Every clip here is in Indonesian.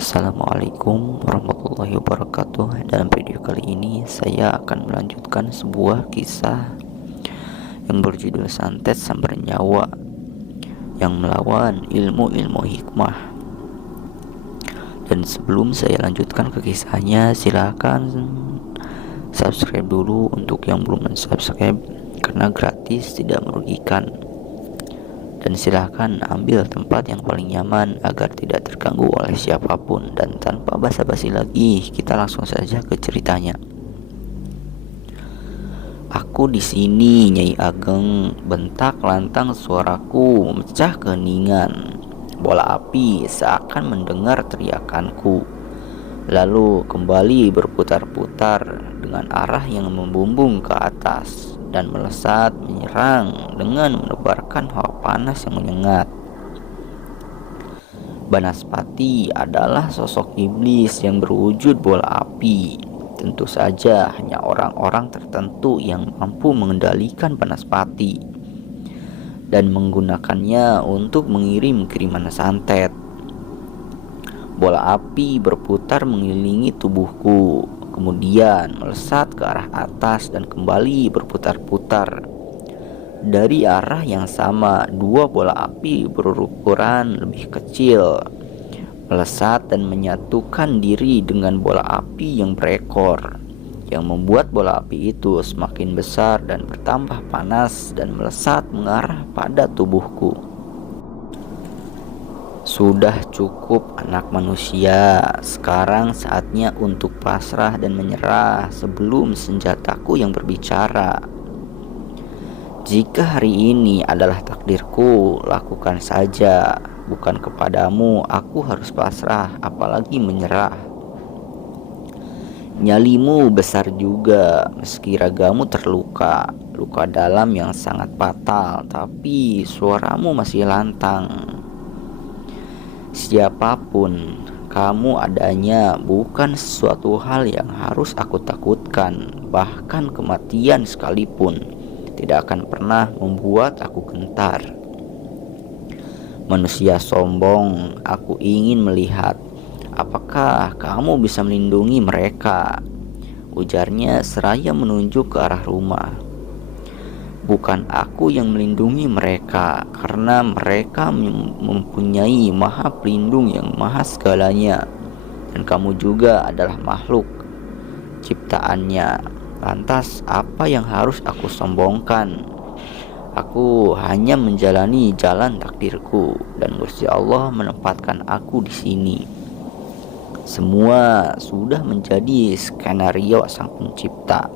Assalamualaikum warahmatullahi wabarakatuh. Dalam video kali ini saya akan melanjutkan sebuah kisah yang berjudul Santet Sang Bernyawa yang melawan ilmu-ilmu hikmah. Dan sebelum saya lanjutkan ke kisahnya, silahkan subscribe dulu untuk yang belum subscribe, karena gratis, tidak merugikan. Dan silahkan ambil tempat yang paling nyaman agar tidak terganggu oleh siapapun. Dan tanpa basa-basi lagi, kita langsung saja ke ceritanya. Aku di sini, Nyai Ageng, bentak lantang suaraku memecah keheningan. Bola api seakan mendengar teriakanku, lalu kembali berputar-putar dengan arah yang membumbung ke atas dan melesat menyerang dengan menebarkan hawa panas yang menyengat. Banaspati adalah sosok iblis yang berwujud bola api. Tentu saja hanya orang-orang tertentu yang mampu mengendalikan Banaspati dan menggunakannya untuk mengirim kiriman santet. Bola api berputar mengelilingi tubuhku, kemudian melesat ke arah atas dan kembali berputar-putar. Dari arah yang sama, dua bola api berukuran lebih kecil melesat dan menyatukan diri dengan bola api yang berekor, yang membuat bola api itu semakin besar dan bertambah panas dan melesat mengarah pada tubuhku. Sudah cukup anak manusia, sekarang saatnya untuk pasrah dan menyerah sebelum senjataku yang berbicara. Jika hari ini adalah takdirku, lakukan saja. Bukan kepadamu aku harus pasrah, apalagi menyerah. Nyalimu besar juga, meski ragamu terluka, luka dalam yang sangat fatal, tapi suaramu masih lantang. Siapapun kamu adanya bukan sesuatu hal yang harus aku takutkan. Bahkan kematian sekalipun tidak akan pernah membuat aku gentar. Manusia sombong, aku ingin melihat apakah kamu bisa melindungi mereka, ujarnya seraya menunjuk ke arah rumah. Bukan aku yang melindungi mereka, karena mereka mempunyai Maha Pelindung yang maha segalanya, dan kamu juga adalah makhluk ciptaannya. Lantas apa yang harus aku sombongkan? Aku hanya menjalani jalan takdirku, dan Gusti Allah menempatkan aku di sini. Semua sudah menjadi skenario Sang Pencipta.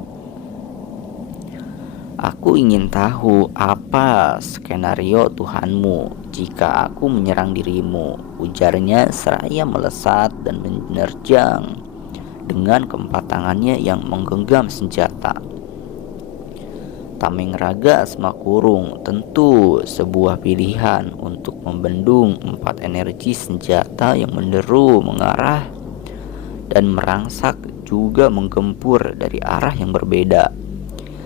Aku ingin tahu apa skenario Tuhanmu jika aku menyerang dirimu, ujarnya seraya melesat dan menerjang dengan keempat tangannya yang menggenggam senjata. Tameng Raga Semakurung tentu sebuah pilihan untuk membendung empat energi senjata yang menderu, mengarah, dan merangsak juga menggempur dari arah yang berbeda.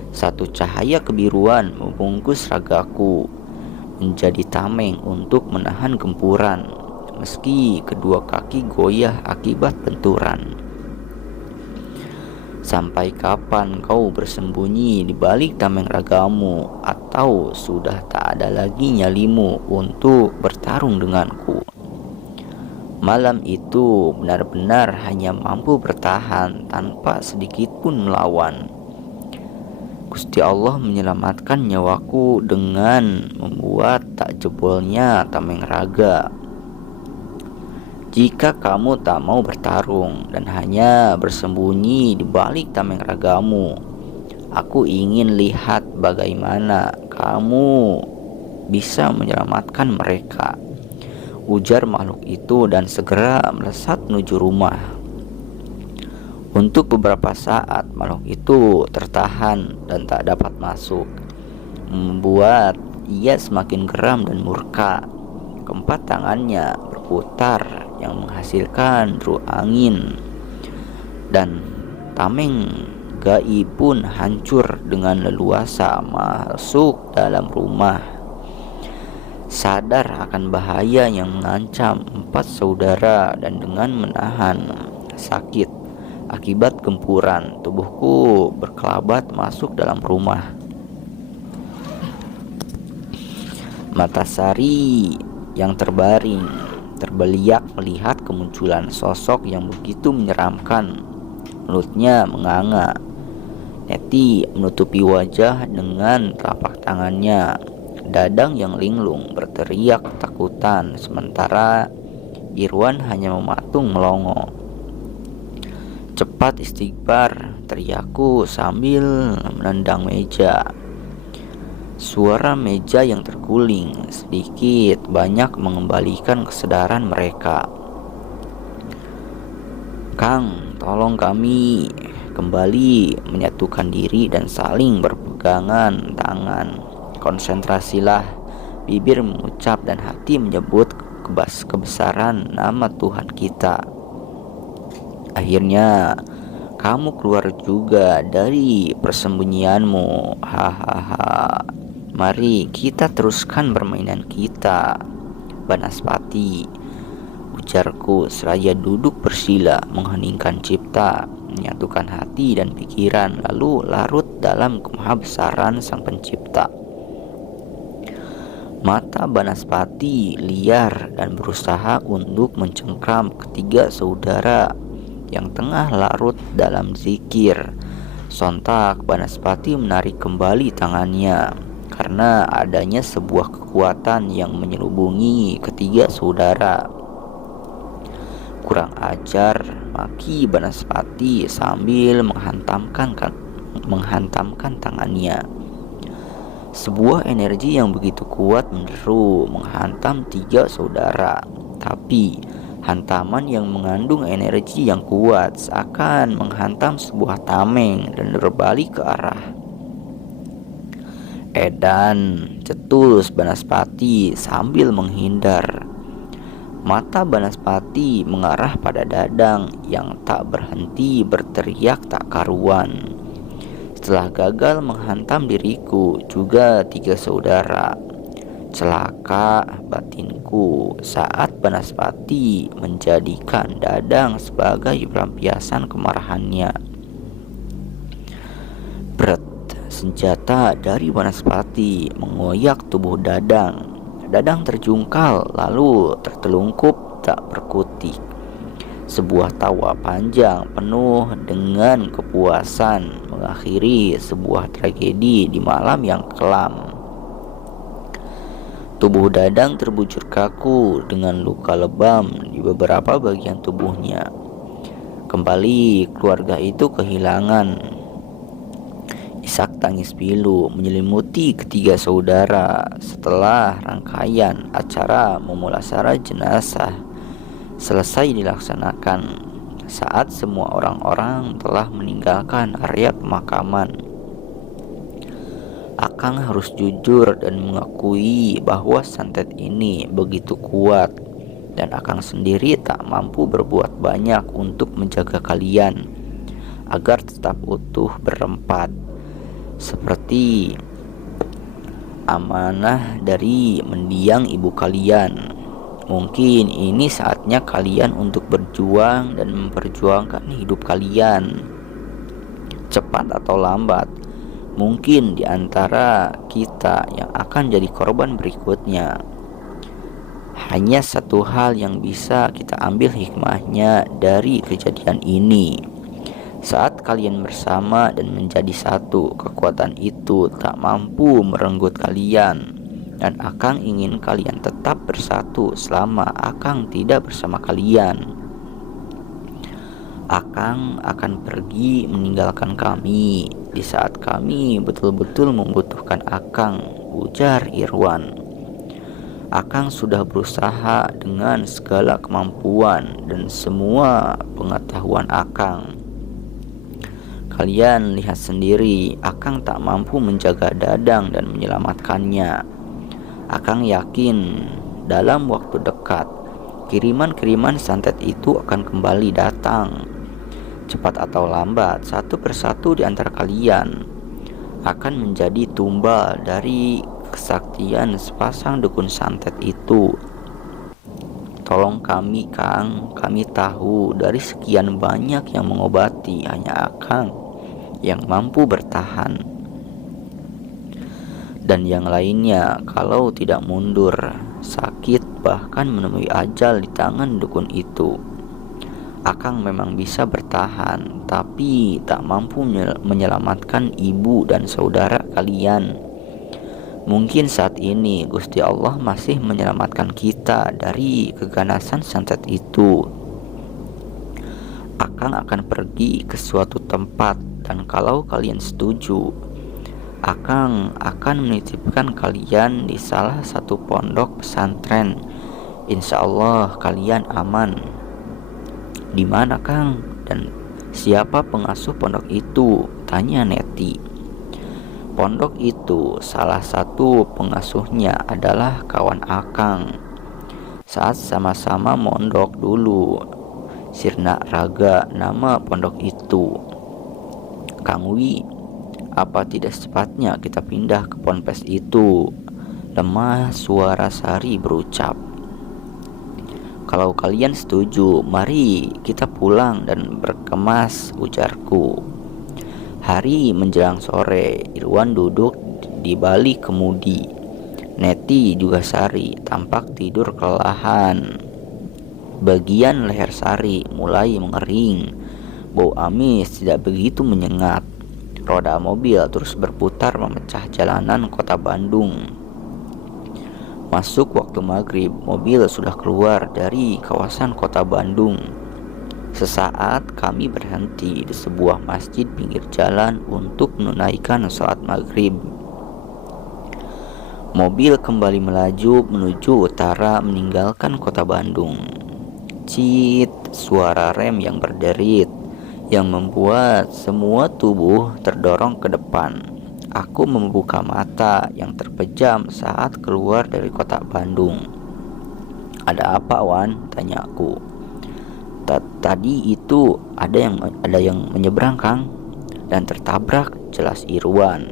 Satu cahaya kebiruan membungkus ragaku menjadi tameng untuk menahan gempuran, meski kedua kaki goyah akibat benturan. Sampai kapan kau bersembunyi di balik tameng ragamu, atau sudah tak ada lagi nyalimu untuk bertarung denganku? Malam itu benar-benar hanya mampu bertahan tanpa sedikit pun melawan. Gusti Allah menyelamatkan nyawaku dengan membuat tak jebolnya tameng raga. Jika kamu tak mau bertarung dan hanya bersembunyi di balik tameng ragamu, aku ingin lihat bagaimana kamu bisa menyelamatkan mereka, ujar makhluk itu dan segera melesat menuju rumah. Untuk beberapa saat makhluk itu tertahan dan tak dapat masuk, membuat ia semakin geram dan murka. Keempat tangannya berputar yang menghasilkan deru angin, dan tameng gaib pun hancur dengan leluasa masuk dalam rumah. Sadar akan bahaya yang mengancam empat saudara dan dengan menahan sakit akibat gempuran, tubuhku berkelabat masuk dalam rumah. Mata Sari yang terbaring, terbeliak melihat kemunculan sosok yang begitu menyeramkan. Mulutnya menganga. Neti menutupi wajah dengan telapak tangannya. Dadang yang linglung berteriak ketakutan, sementara Irwan hanya mematung melongo. Cepat istighfar, teriakku sambil menendang meja. Suara meja yang terguling sedikit banyak mengembalikan kesadaran mereka. Kang, tolong kami. Kembali menyatukan diri dan saling berpegangan tangan. Konsentrasilah, bibir mengucap dan hati menyebut kebesaran nama Tuhan kita. Akhirnya kamu keluar juga dari persembunyianmu. Hahaha. Mari kita teruskan permainan kita, Banaspati, ujarku seraya duduk bersila mengheningkan cipta, menyatukan hati dan pikiran, lalu larut dalam kemahabesaran Sang Pencipta. Mata Banaspati liar dan berusaha untuk mencengkram ketiga saudara yang tengah larut dalam zikir. Sontak Banaspati menarik kembali tangannya karena adanya sebuah kekuatan yang menyelubungi ketiga saudara. Kurang ajar, maki Banaspati sambil menghantamkan tangannya. Sebuah energi yang begitu kuat menderu menghantam tiga saudara. Tapi hantaman yang mengandung energi yang kuat seakan menghantam sebuah tameng dan berbalik ke arah. Edan, cetus Banaspati sambil menghindar. Mata Banaspati mengarah pada Dadang yang tak berhenti berteriak tak karuan. Setelah gagal menghantam diriku, juga tiga saudara. Celaka batinku saat Banaspati menjadikan Dadang sebagai pelampiasan kemarahannya. Bret, senjata dari Banaspati mengoyak tubuh Dadang. Dadang terjungkal lalu tertelungkup tak berkutik. Sebuah tawa panjang penuh dengan kepuasan mengakhiri sebuah tragedi di malam yang kelam. Tubuh Dadang terbujur kaku dengan luka lebam di beberapa bagian tubuhnya. Kembali keluarga itu kehilangan. Isak tangis pilu menyelimuti ketiga saudara setelah rangkaian acara memulasara jenazah selesai dilaksanakan. Saat semua orang-orang telah meninggalkan area pemakaman, Akang harus jujur dan mengakui bahwa santet ini begitu kuat dan Akang sendiri tak mampu berbuat banyak untuk menjaga kalian agar tetap utuh berempat, seperti amanah dari mendiang ibu kalian. Mungkin ini saatnya kalian untuk berjuang dan memperjuangkan hidup kalian. Cepat atau lambat, mungkin di antara kita yang akan jadi korban berikutnya. Hanya satu hal yang bisa kita ambil hikmahnya dari kejadian ini. Saat kalian bersama dan menjadi satu, kekuatan itu tak mampu merenggut kalian. Dan Akang ingin kalian tetap bersatu selama Akang tidak bersama kalian. Akang akan pergi meninggalkan kami di saat kami betul-betul membutuhkan Akang, ujar Irwan. Akang sudah berusaha dengan segala kemampuan dan semua pengetahuan Akang. Kalian lihat sendiri, Akang tak mampu menjaga Dadang dan menyelamatkannya. Akang yakin dalam waktu dekat kiriman-kiriman santet itu akan kembali datang. Cepat atau lambat, satu persatu di antara kalian akan menjadi tumbal dari kesaktian sepasang dukun santet itu. Tolong kami, Kang. Kami tahu dari sekian banyak yang mengobati, hanya Akang yang mampu bertahan. Dan yang lainnya, kalau tidak mundur, sakit bahkan menemui ajal di tangan dukun itu. Akang memang bisa bertahan, tapi tak mampu menyelamatkan ibu dan saudara kalian. Mungkin saat ini Gusti Allah masih menyelamatkan kita dari keganasan santet itu. Akang akan pergi ke suatu tempat, dan kalau kalian setuju, Akang akan menitipkan kalian di salah satu pondok pesantren. Insya Allah kalian aman. Di mana, Kang? Dan siapa pengasuh pondok itu? Tanya Neti. Pondok itu salah satu pengasuhnya adalah kawan Akang. Saat sama-sama mondok dulu, Sirna Raga nama pondok itu. Kang Wi, apa tidak secepatnya kita pindah ke ponpes itu? Lemah suara Sari berucap. Kalau kalian setuju, mari kita pulang dan berkemas, ujarku. Hari menjelang sore, Irwan duduk di balik kemudi. Neti juga Sari tampak tidur kelelahan. Bagian leher Sari mulai mengering. Bau amis tidak begitu menyengat. Roda mobil terus berputar memecah jalanan kota Bandung. Masuk waktu maghrib, mobil sudah keluar dari kawasan kota Bandung. Sesaat kami berhenti di sebuah masjid pinggir jalan untuk menunaikan sholat maghrib. Mobil kembali melaju menuju utara meninggalkan kota Bandung. Cit, suara rem yang berderit yang membuat semua tubuh terdorong ke depan. Aku membuka mata yang terpejam saat keluar dari kota Bandung. Ada apa, Wan? Tanyaku. Tadi itu ada yang menyeberang, Kang, dan tertabrak, jelas Irwan.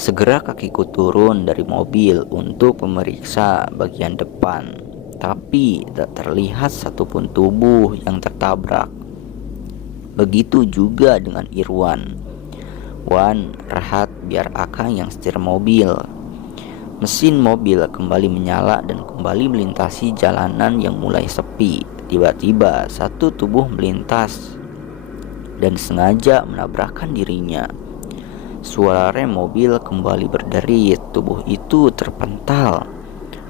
Segera kakiku turun dari mobil untuk memeriksa bagian depan, tapi tak terlihat satupun tubuh yang tertabrak. Begitu juga dengan Irwan. Wan, rehat biar Akang yang setir mobil. Mesin mobil kembali menyala dan kembali melintasi jalanan yang mulai sepi. Tiba-tiba satu tubuh melintas dan sengaja menabrakkan dirinya. Suara rem mobil kembali berderit. Tubuh itu terpental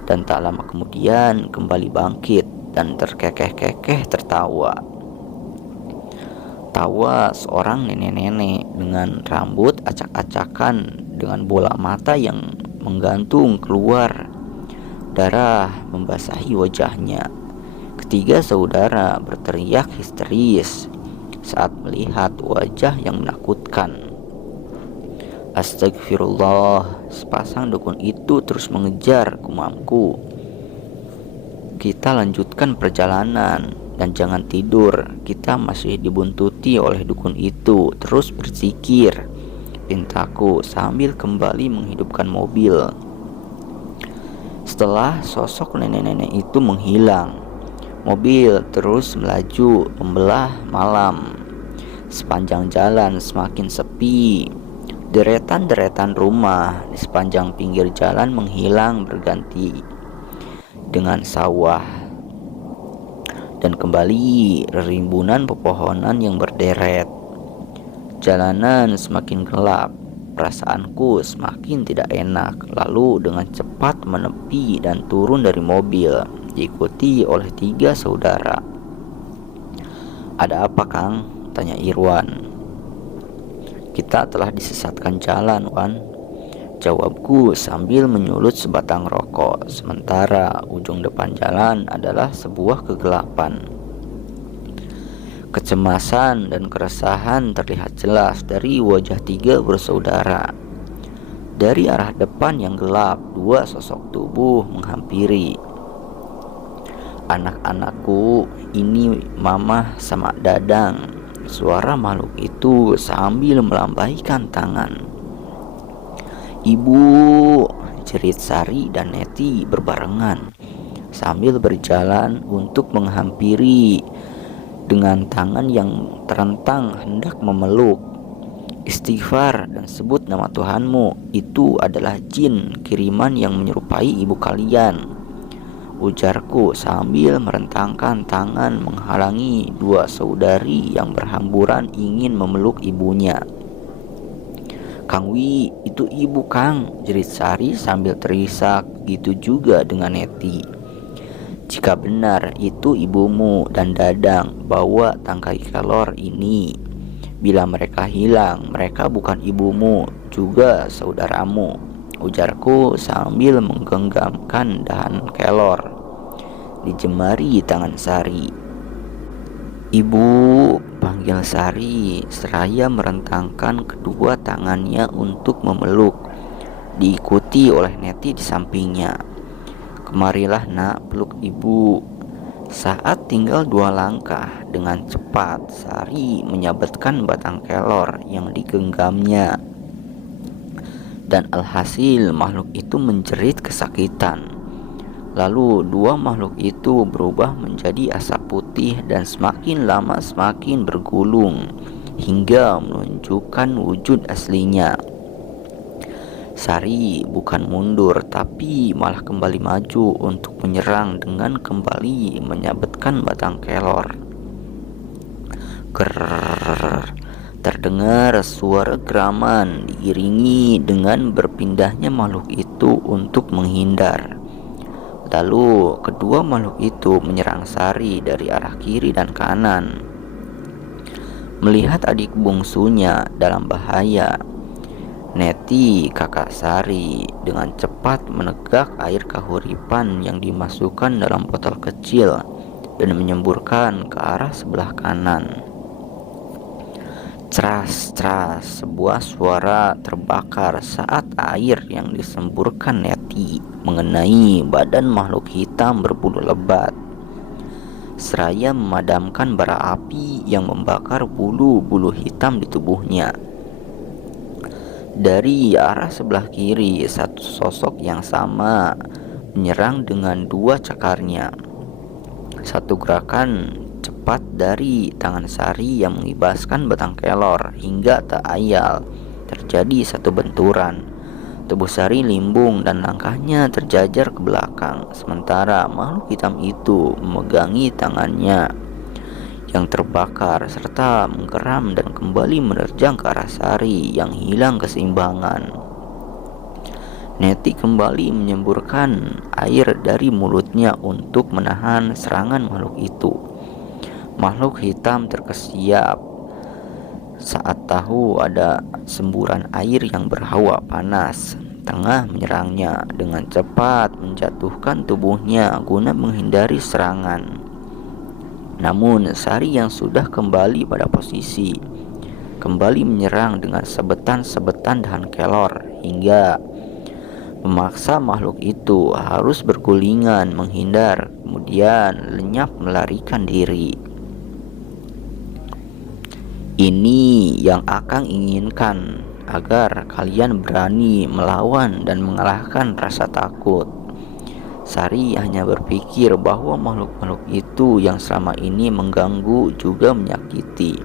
dan tak lama kemudian kembali bangkit dan terkekeh-kekeh tertawa. Tawa seorang nenek-nenek dengan rambut acak-acakan dengan bola mata yang menggantung keluar. Darah membasahi wajahnya. Ketiga saudara berteriak histeris saat melihat wajah yang menakutkan. Astagfirullah, sepasang dukun itu terus mengejar, gumamku. Kita lanjutkan perjalanan dan jangan tidur. Kita masih dibuntuti oleh dukun itu. Terus berzikir, pintaku sambil kembali menghidupkan mobil. Setelah sosok nenek-nenek itu menghilang, mobil terus melaju membelah malam. Sepanjang jalan semakin sepi. Deretan-deretan rumah di sepanjang pinggir jalan menghilang berganti dengan sawah. Dan kembali rimbunan pepohonan yang berderet. Jalanan semakin gelap. Perasaanku semakin tidak enak. Lalu dengan cepat menepi dan turun dari mobil, diikuti oleh tiga saudara. Ada apa, Kang? Tanya Irwan. Kita telah disesatkan jalan, Wan, jawabku sambil menyulut sebatang rokok. Sementara ujung depan jalan adalah sebuah kegelapan. Kecemasan dan keresahan terlihat jelas dari wajah tiga bersaudara. Dari arah depan yang gelap, dua sosok tubuh menghampiri. Anak-anakku, ini Mamah sama Dadang, suara makhluk itu sambil melambaikan tangan. "Ibu!" jerit Sari dan Neti berbarengan sambil berjalan untuk menghampiri dengan tangan yang terentang hendak memeluk. "Istighfar dan sebut nama Tuhanmu, itu adalah jin kiriman yang menyerupai ibu kalian," ujarku sambil merentangkan tangan menghalangi dua saudari yang berhamburan ingin memeluk ibunya. "Kang Wi, itu ibu Kang," jerit Sari sambil terisak. Gitu juga dengan Neti. "Jika benar itu ibumu dan Dadang, bawa tangkai kelor ini. Bila mereka hilang, mereka bukan ibumu, juga saudaramu," ujarku sambil menggenggamkan dahan kelor di jemari tangan Sari. "Ibu," panggil Sari seraya merentangkan kedua tangannya untuk memeluk, diikuti oleh Neti di sampingnya. "Kemarilah nak, peluk ibu." Saat tinggal 2 langkah, dengan cepat Sari menyabetkan batang kelor yang digenggamnya, dan alhasil makhluk itu menjerit kesakitan. Lalu 2 makhluk itu berubah menjadi asap putih dan semakin lama semakin bergulung hingga menunjukkan wujud aslinya. Sari bukan mundur tapi malah kembali maju untuk menyerang dengan kembali menyabetkan batang kelor. Grrrr, terdengar suara geraman diiringi dengan berpindahnya makhluk itu untuk menghindar. Lalu kedua makhluk itu menyerang Sari dari arah kiri dan kanan. Melihat adik bungsunya dalam bahaya, Neti, kakak Sari, dengan cepat menegak air kahuripan yang dimasukkan dalam botol kecil dan menyemburkan ke arah sebelah kanan. Ceras-ceras, sebuah suara terbakar saat air yang disemburkan Neti mengenai badan makhluk hitam berbulu lebat, seraya memadamkan bara api yang membakar bulu-bulu hitam di tubuhnya. Dari arah sebelah kiri, satu sosok yang sama menyerang dengan 2 cakarnya. Satu gerakan cepat dari tangan Sari yang mengibaskan batang kelor hingga tak ayal terjadi satu benturan. Tubuh Sari limbung dan langkahnya terjajar ke belakang, sementara makhluk hitam itu memegangi tangannya yang terbakar serta menggeram dan kembali menerjang ke arah Sari yang hilang keseimbangan. Neti kembali menyemburkan air dari mulutnya untuk menahan serangan makhluk itu. Makhluk hitam terkesiap saat tahu ada semburan air yang berhawa panas tengah menyerangnya, dengan cepat menjatuhkan tubuhnya guna menghindari serangan. Namun Sari yang sudah kembali pada posisi kembali menyerang dengan sebetan-sebetan dahan kelor hingga memaksa makhluk itu harus bergulingan menghindar, kemudian lenyap melarikan diri. "Ini yang Akang inginkan, agar kalian berani melawan dan mengalahkan rasa takut." Sari hanya berpikir bahwa makhluk-makhluk itu yang selama ini mengganggu juga menyakiti.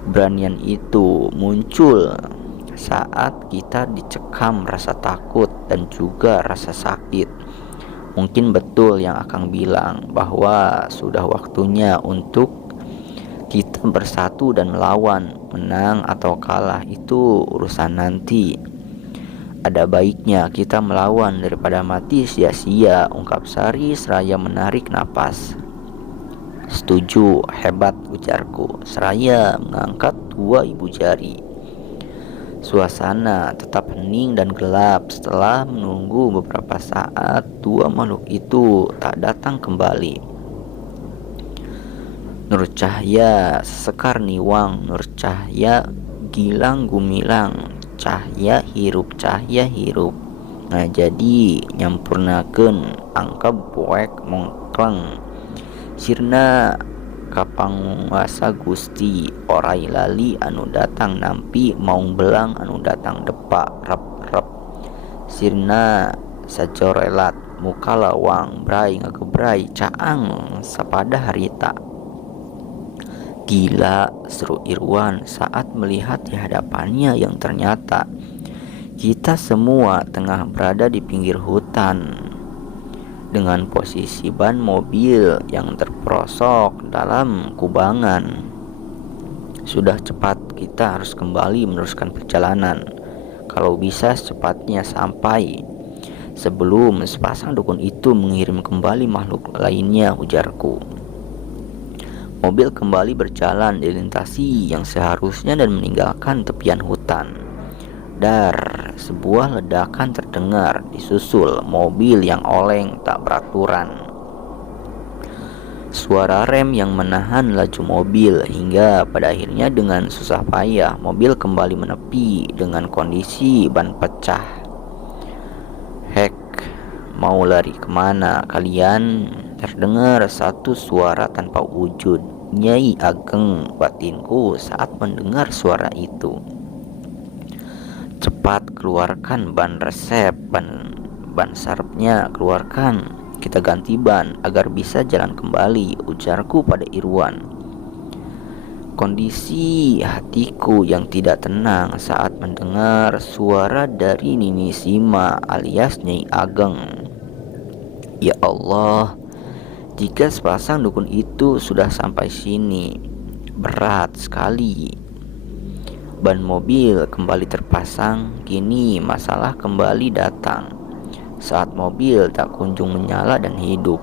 Keberanian itu muncul saat kita dicekam rasa takut dan juga rasa sakit. Mungkin betul yang Akang bilang bahwa sudah waktunya untuk kita bersatu dan melawan. Menang atau kalah itu urusan nanti. Ada baiknya kita melawan daripada mati sia-sia, ungkap Sari seraya menarik napas. "Setuju, hebat," ujarku seraya mengangkat 2 ibu jari. Suasana tetap hening dan gelap. Setelah menunggu beberapa saat, 2 makhluk itu tak datang kembali. Nur cahya sekar niwang, nur cahya gilang gumilang, cahya hirup. Nah, jadi nyampurnakeun angkeb poek mongkleng, sirna kapanguasa Gusti, orai lali anu datang nampi maung belang anu datang depa rep-rep. Sirna sajorelat muka lawang brai ngagebrai caang sapada harita. Gila, seru Irwan saat melihat di hadapannya yang ternyata kita semua tengah berada di pinggir hutan dengan posisi ban mobil yang terperosok dalam kubangan. Sudah cepat kita harus kembali meneruskan perjalanan. Kalau bisa secepatnya sampai sebelum sepasang dukun itu mengirim kembali makhluk lainnya, ujarku. Mobil kembali berjalan dilintasi yang seharusnya dan meninggalkan tepian hutan. Dar, sebuah ledakan terdengar disusul mobil yang oleng tak beraturan. Suara rem yang menahan laju mobil hingga pada akhirnya dengan susah payah mobil kembali menepi dengan kondisi ban pecah. Hek, mau lari kemana kalian? Terdengar satu suara tanpa wujud. Nyai Ageng, batinku saat mendengar suara itu. Cepat keluarkan ban resep, ban sarapnya keluarkan. Kita ganti ban agar bisa jalan kembali, ujarku pada Irwan. Kondisi hatiku yang tidak tenang saat mendengar suara dari Nini Sima alias Nyai Ageng. Ya Allah, jika sepasang dukun itu sudah sampai sini, berat sekali. Ban mobil kembali terpasang, kini masalah kembali datang. Saat mobil tak kunjung menyala dan hidup.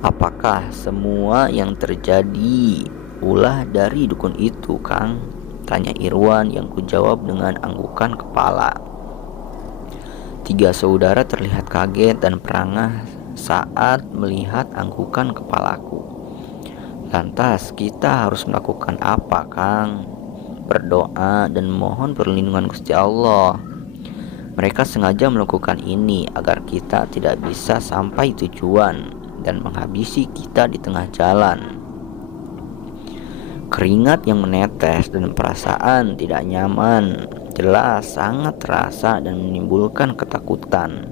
Apakah semua yang terjadi ulah dari dukun itu, Kang? Tanya Irwan yang kujawab dengan anggukan kepala. Tiga saudara terlihat kaget dan perangah saat melihat anggukan kepalaku. Lantas kita harus melakukan apa, Kang? Berdoa dan mohon perlindungan Gusti Allah. Mereka sengaja melakukan ini agar kita tidak bisa sampai tujuan dan menghabisi kita di tengah jalan. Keringat yang menetes dan perasaan tidak nyaman jelas sangat terasa dan menimbulkan ketakutan.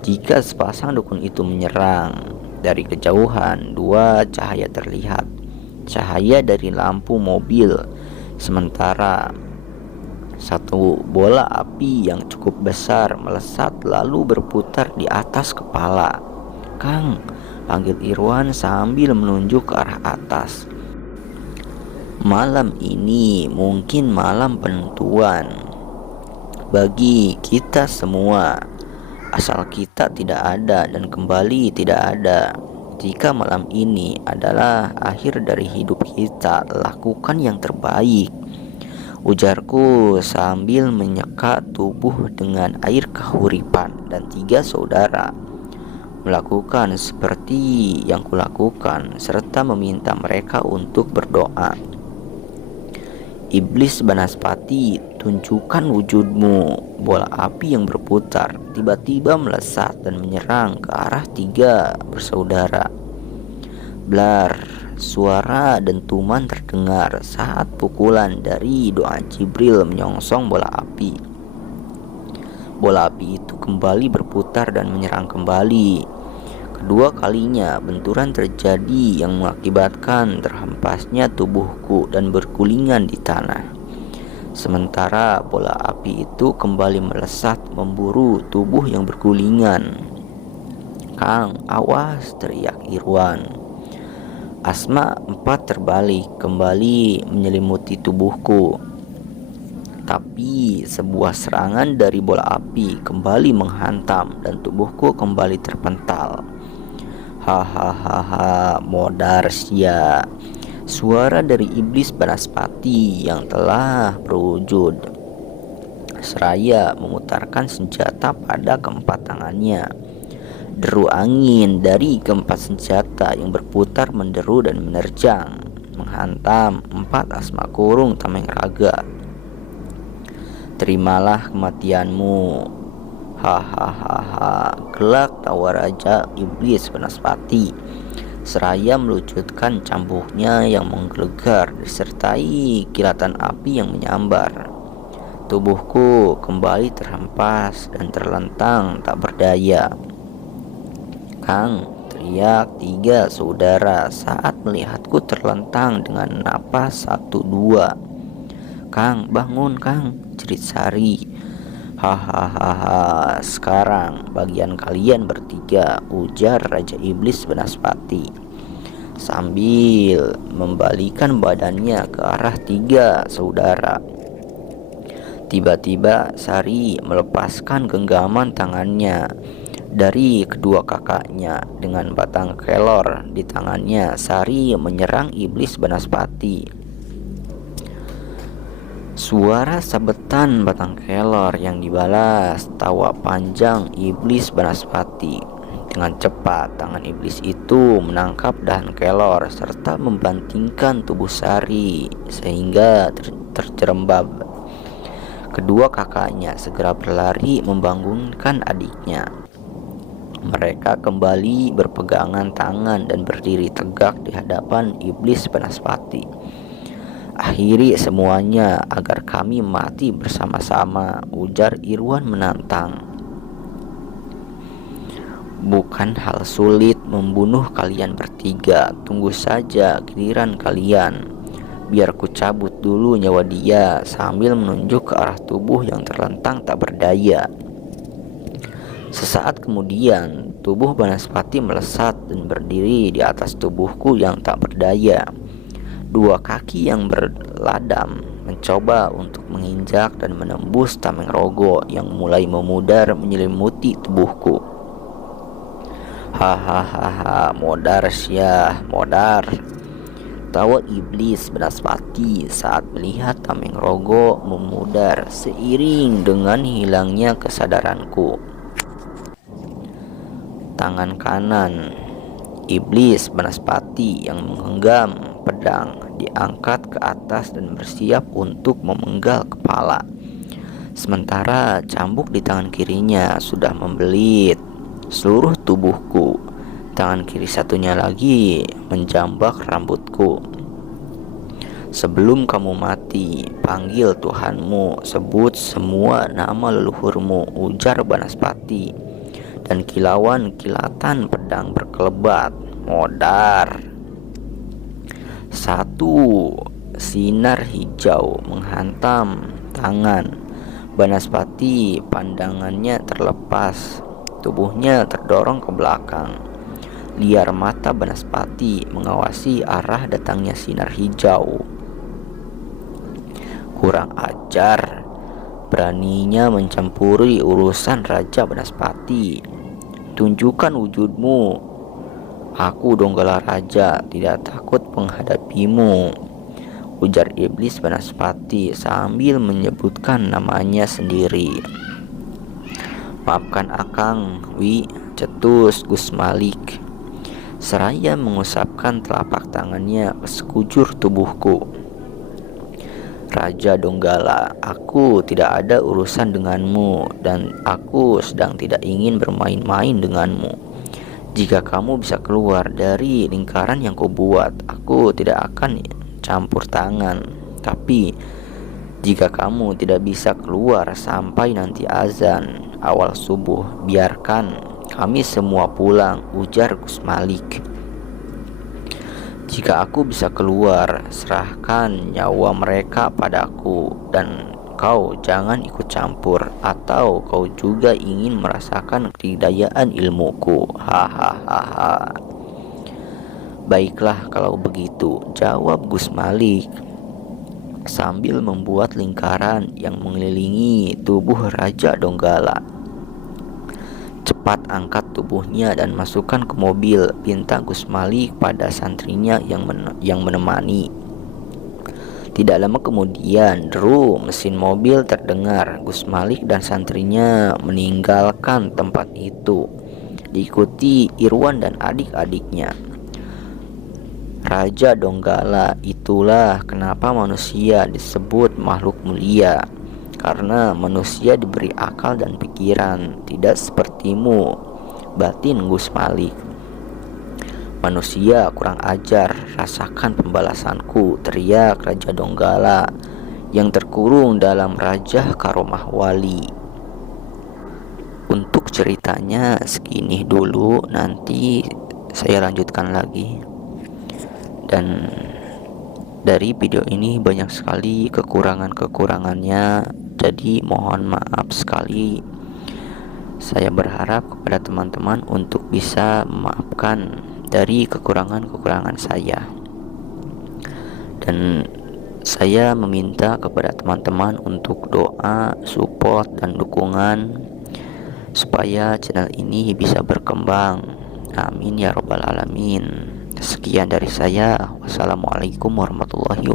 Jika sepasang dukun itu menyerang dari kejauhan, dua cahaya terlihat. Cahaya dari lampu mobil, sementara satu bola api yang cukup besar melesat lalu berputar di atas kepala. Kang, panggil Irwan sambil menunjuk ke arah atas. Malam ini mungkin malam penentuan bagi kita semua. Asal kita tidak ada dan kembali tidak ada. Jika malam ini adalah akhir dari hidup kita, lakukan yang terbaik, ujarku sambil menyeka tubuh dengan air kahuripan. Dan tiga saudara melakukan seperti yang kulakukan serta meminta mereka untuk berdoa. Iblis Banaspati, tunjukkan wujudmu. Bola api yang berputar tiba-tiba melesat dan menyerang ke arah tiga bersaudara. Blar, suara dentuman terdengar saat pukulan dari doa Jibril menyongsong bola api. Bola api itu kembali berputar dan menyerang kembali. Kedua kalinya benturan terjadi yang mengakibatkan terhempasnya tubuhku dan bergulingan di tanah. Sementara bola api itu kembali melesat memburu tubuh yang bergulingan. Kang, awas, teriak Irwan. Asma 4 terbalik kembali menyelimuti tubuhku. Tapi sebuah serangan dari bola api kembali menghantam dan tubuhku kembali terpental. Hahaha, modar sia. Suara dari iblis Banaspati yang telah berwujud seraya memutarkan senjata pada keempat tangannya. Deru angin dari keempat senjata yang berputar menderu dan menerjang menghantam 4 asma kurung tameng raga. Terimalah kematianmu. Hahaha, gelak tawa Raja Iblis Banaspati seraya melucutkan cambuknya yang menggelegar disertai kilatan api yang menyambar. Tubuhku kembali terhempas dan terlentang tak berdaya. "Kang!" teriak tiga saudara saat melihatku terlentang dengan napas satu dua. "Kang, bangun Kang!" jerit Sari. "Hahaha, sekarang bagian kalian bertiga," ujar Raja Iblis Banaspati sambil membalikan badannya ke arah tiga saudara. Tiba-tiba Sari melepaskan genggaman tangannya dari kedua kakaknya. Dengan batang kelor di tangannya, Sari menyerang Iblis Banaspati. Suara sabetan batang kelor yang dibalas tawa panjang Iblis Banaspati. Dengan cepat tangan iblis itu menangkap dahan kelor serta membantingkan tubuh Sari sehingga terjerembab. Kedua kakaknya segera berlari membangunkan adiknya. Mereka kembali berpegangan tangan dan berdiri tegak di hadapan Iblis Banaspati. "Akhiri semuanya agar kami mati bersama-sama," ujar Irwan menantang. "Bukan hal sulit membunuh kalian bertiga. Tunggu saja giliran kalian. Biar ku cabut dulu nyawa dia," sambil menunjuk ke arah tubuh yang terlentang tak berdaya. Sesaat kemudian tubuh Banaspati melesat dan berdiri di atas tubuhku yang tak berdaya. Dua kaki yang berladam mencoba untuk menginjak dan menembus tameng rogo yang mulai memudar menyelimuti tubuhku. "Hahaha, modar syah, modar," tawa Iblis Banaspati saat melihat tameng rogo memudar seiring dengan hilangnya kesadaranku. Tangan kanan Iblis Banaspati yang menggenggam pedang diangkat ke atas dan bersiap untuk memenggal kepala. Sementara cambuk di tangan kirinya sudah membelit seluruh tubuhku. Tangan kiri satunya lagi menjambak rambutku. "Sebelum kamu mati, panggil Tuhanmu, sebut semua nama leluhurmu," ujar Banaspati. Dan kilauan kilatan pedang berkelebat. Modar. Satu sinar hijau menghantam tangan Banaspati. Pandangannya terlepas, tubuhnya terdorong ke belakang. Liar mata Banaspati mengawasi arah datangnya sinar hijau. "Kurang ajar, beraninya mencampuri urusan Raja Banaspati. Tunjukkan wujudmu. Aku Donggala Raja tidak takut menghadapimu," ujar Iblis Banaspati sambil menyebutkan namanya sendiri. "Maafkan akang, Wi," cetus Gus Malik seraya mengusapkan telapak tangannya ke sekujur tubuhku. "Raja Donggala, aku tidak ada urusan denganmu dan aku sedang tidak ingin bermain-main denganmu. Jika kamu bisa keluar dari lingkaran yang kubuat, aku tidak akan campur tangan. Tapi jika kamu tidak bisa keluar sampai nanti azan awal subuh, biarkan kami semua pulang," ujar Gus Malik. "Jika aku bisa keluar, serahkan nyawa mereka padaku dan kau jangan ikut campur, atau kau juga ingin merasakan kedayaan ilmuku. Hahaha." "Baiklah kalau begitu," jawab Gus Malik sambil membuat lingkaran yang mengelilingi tubuh Raja Donggala. "Cepat angkat tubuhnya dan masukkan ke mobil," pinta Gus Malik pada santrinya yang menemani. Tidak lama kemudian, deru mesin mobil terdengar. Gus Malik dan santrinya meninggalkan tempat itu, diikuti Irwan dan adik-adiknya. Raja Donggala, itulah kenapa manusia disebut makhluk mulia. Karena manusia diberi akal dan pikiran, tidak sepertimu, batin Gus Malik. "Manusia kurang ajar, rasakan pembalasanku," teriak Raja Donggala yang terkurung dalam Rajah Karomah Wali. Untuk ceritanya segini dulu, nanti saya lanjutkan lagi. Dan dari video ini banyak sekali kekurangan-kekurangannya, jadi mohon maaf sekali. Saya berharap kepada teman-teman untuk bisa memaafkan dari kekurangan-kekurangan saya. Dan saya meminta kepada teman-teman untuk doa, support, dan dukungan supaya channel ini bisa berkembang. Amin ya robbal alamin. Sekian dari saya. Wassalamualaikum warahmatullahi wabarakatuh.